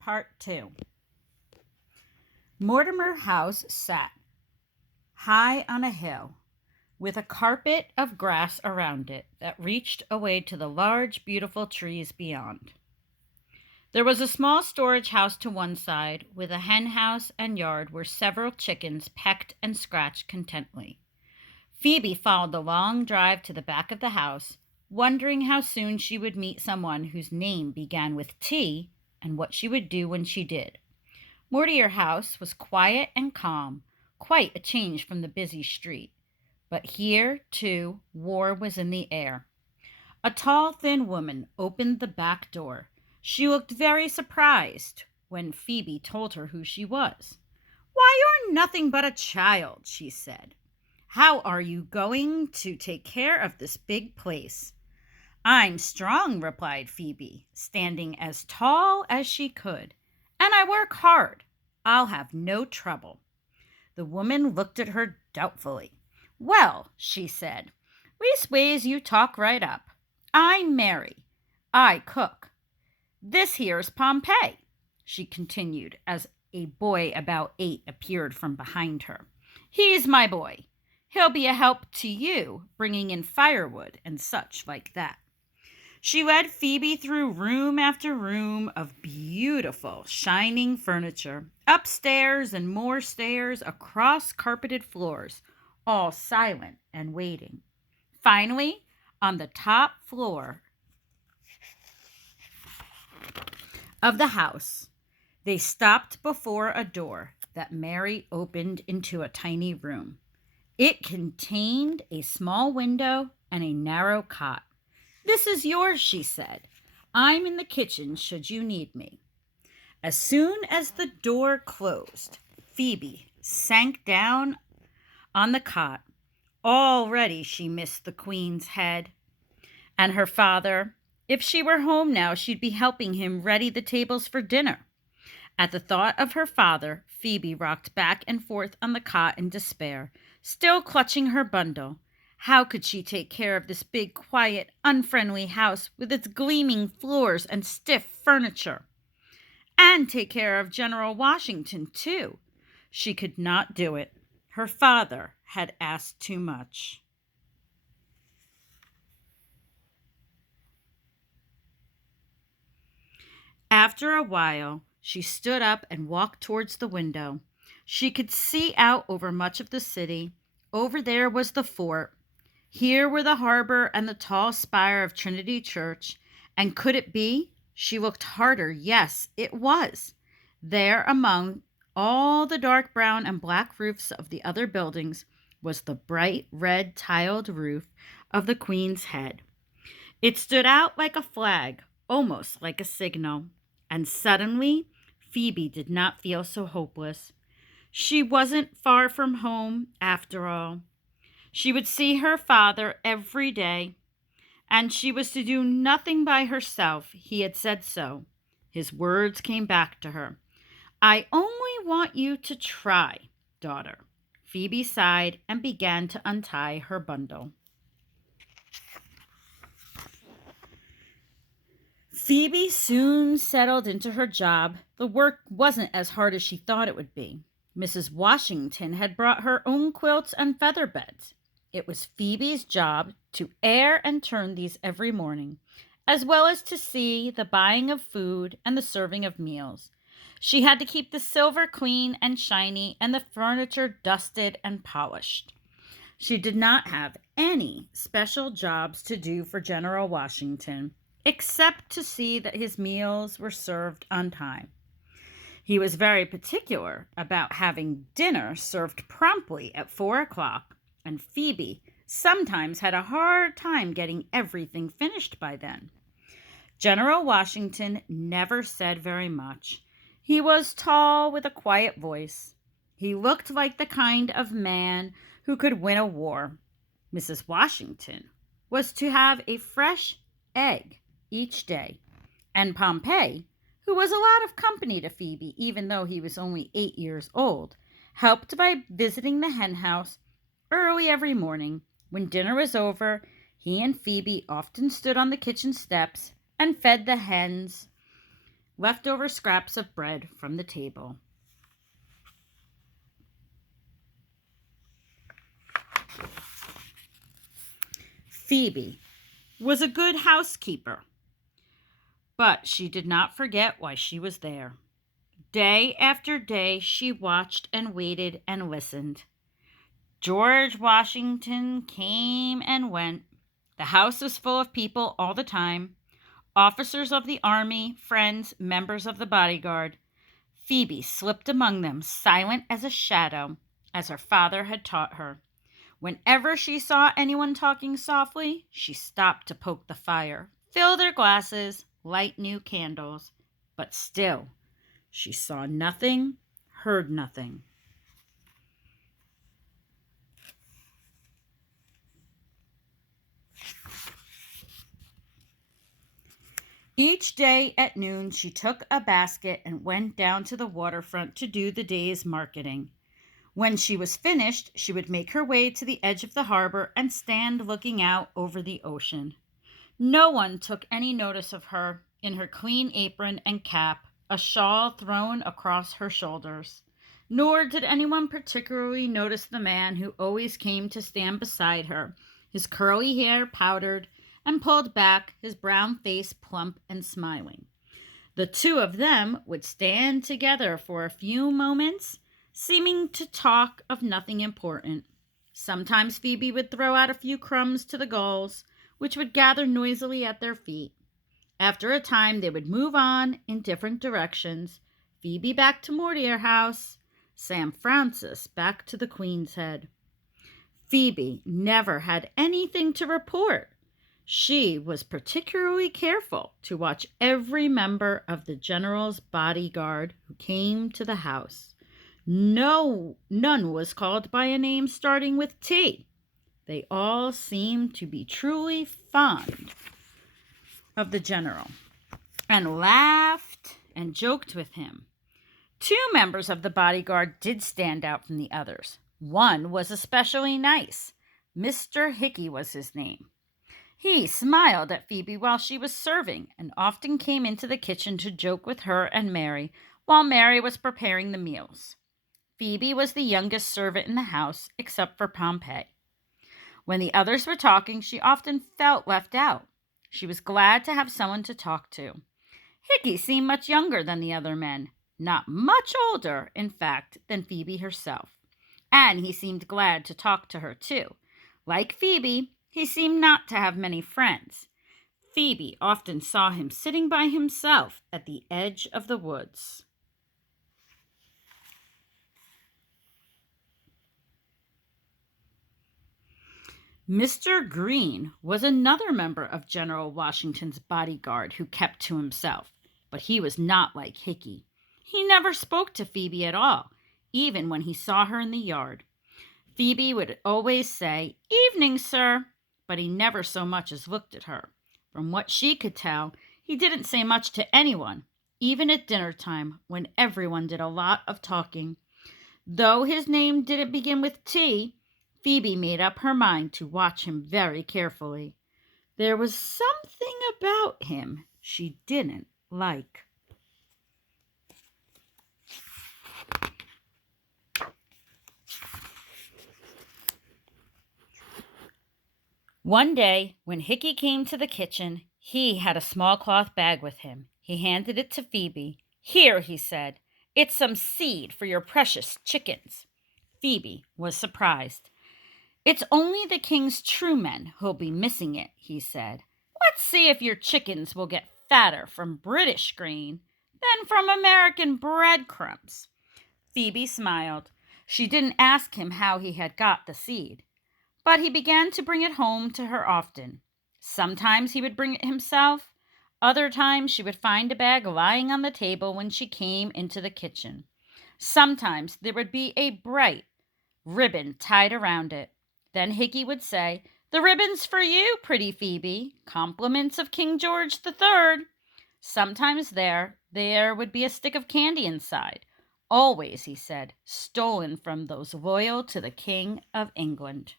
Part 2. Mortimer House sat high on a hill, with a carpet of grass around it that reached away to the large, beautiful trees beyond. There was a small storage house to one side, with a hen house and yard where several chickens pecked and scratched contentedly. Phoebe followed the long drive to the back of the house, wondering how soon she would meet someone whose name began with T and what she would do when she did. Mortimer House was quiet and calm, quite a change from the busy street. But here, too, war was in the air. A tall, thin woman opened the back door. She looked very surprised when Phoebe told her who she was. "Why, you're nothing but a child," she said. "How are you going to take care of this big place?" "I'm strong," replied Phoebe, standing as tall as she could, "and I work hard. I'll have no trouble." The woman looked at her doubtfully. "Well," she said, "leastways you talk right up. I'm Mary. I cook. This here's Pompey," she continued as a boy about 8 appeared from behind her. "He's my boy. He'll be a help to you, bringing in firewood and such like that." She led Phoebe through room after room of beautiful, shining furniture, upstairs and more stairs, across carpeted floors, all silent and waiting. Finally, on the top floor of the house, they stopped before a door that Mary opened into a tiny room. It contained a small window and a narrow cot. "This is yours," she said. "I'm in the kitchen should you need me." As soon as the door closed, Phoebe sank down on the cot. Already she missed the Queen's head and her father. If she were home now, she'd be helping him ready the tables for dinner. At the thought of her father, Phoebe rocked back and forth on the cot in despair, still clutching her bundle. How could she take care of this big, quiet, unfriendly house with its gleaming floors and stiff furniture? And take care of General Washington, too. She could not do it. Her father had asked too much. After a while, she stood up and walked towards the window. She could see out over much of the city. Over there was the fort. Here were the harbor and the tall spire of Trinity Church. And could it be? She looked harder. Yes, it was. There, among all the dark brown and black roofs of the other buildings, was the bright red tiled roof of the Queen's head. It stood out like a flag, almost like a signal. And suddenly, Phoebe did not feel so hopeless. She wasn't far from home, after all. She would see her father every day, and she was to do nothing by herself. He had said so. His words came back to her. "I only want you to try, daughter." Phoebe sighed and began to untie her bundle. Phoebe soon settled into her job. The work wasn't as hard as she thought it would be. Mrs. Washington had brought her own quilts and feather beds. It was Phoebe's job to air and turn these every morning, as well as to see the buying of food and the serving of meals. She had to keep the silver clean and shiny and the furniture dusted and polished. She did not have any special jobs to do for General Washington, except to see that his meals were served on time. He was very particular about having dinner served promptly at 4 o'clock, and Phoebe sometimes had a hard time getting everything finished by then. General Washington never said very much. He was tall with a quiet voice. He looked like the kind of man who could win a war. Mrs. Washington was to have a fresh egg each day, and Pompey, who was a lot of company to Phoebe even though he was only 8 years old, helped by visiting the hen house early every morning. When dinner was over, he and Phoebe often stood on the kitchen steps and fed the hens leftover scraps of bread from the table. Phoebe was a good housekeeper, but she did not forget why she was there. Day after day, she watched and waited and listened. George Washington came and went. The house was full of people all the time, officers of the army, friends, members of the bodyguard. Phoebe slipped among them, silent as a shadow, as her father had taught her. Whenever she saw anyone talking softly, she stopped to poke the fire, fill their glasses, light new candles. But still, she saw nothing, heard nothing. Each day at noon, she took a basket and went down to the waterfront to do the day's marketing. When she was finished, she would make her way to the edge of the harbor and stand looking out over the ocean. No one took any notice of her in her clean apron and cap, a shawl thrown across her shoulders. Nor did anyone particularly notice the man who always came to stand beside her, his curly hair powdered and pulled back, his brown face plump and smiling. The two of them would stand together for a few moments, seeming to talk of nothing important. Sometimes Phoebe would throw out a few crumbs to the gulls, which would gather noisily at their feet. After a time, they would move on in different directions. Phoebe back to Mortier House, Sam Francis back to the Queen's Head. Phoebe never had anything to report. She was particularly careful to watch every member of the general's bodyguard who came to the house. None was called by a name starting with T. They all seemed to be truly fond of the general and laughed and joked with him. Two members of the bodyguard did stand out from the others. One was especially nice. Mr. Hickey was his name. He smiled at Phoebe while she was serving and often came into the kitchen to joke with her and Mary while Mary was preparing the meals. Phoebe was the youngest servant in the house, except for Pompey. When the others were talking, she often felt left out. She was glad to have someone to talk to. Hickey seemed much younger than the other men, not much older, in fact, than Phoebe herself. And he seemed glad to talk to her, too. Like Phoebe, he seemed not to have many friends. Phoebe often saw him sitting by himself at the edge of the woods. Mr. Green was another member of General Washington's bodyguard who kept to himself, but he was not like Hickey. He never spoke to Phoebe at all, even when he saw her in the yard. Phoebe would always say, "Evening, sir," but he never so much as looked at her. From what she could tell, he didn't say much to anyone, even at dinner time, when everyone did a lot of talking. Though his name didn't begin with T, Phoebe made up her mind to watch him very carefully. There was something about him she didn't like. One day, when Hickey came to the kitchen, he had a small cloth bag with him. He handed it to Phoebe. "Here," he said, "it's some seed for your precious chickens." Phoebe was surprised. "It's only the king's true men who'll be missing it," he said. "Let's see if your chickens will get fatter from British grain than from American breadcrumbs." Phoebe smiled. She didn't ask him how he had got the seed, but he began to bring it home to her often. Sometimes he would bring it himself. Other times she would find a bag lying on the table when she came into the kitchen. Sometimes there would be a bright ribbon tied around it. Then Hickey would say, "The ribbon's for you, pretty Phoebe. Compliments of King George III." Sometimes there would be a stick of candy inside. Always, he said, stolen from those loyal to the King of England.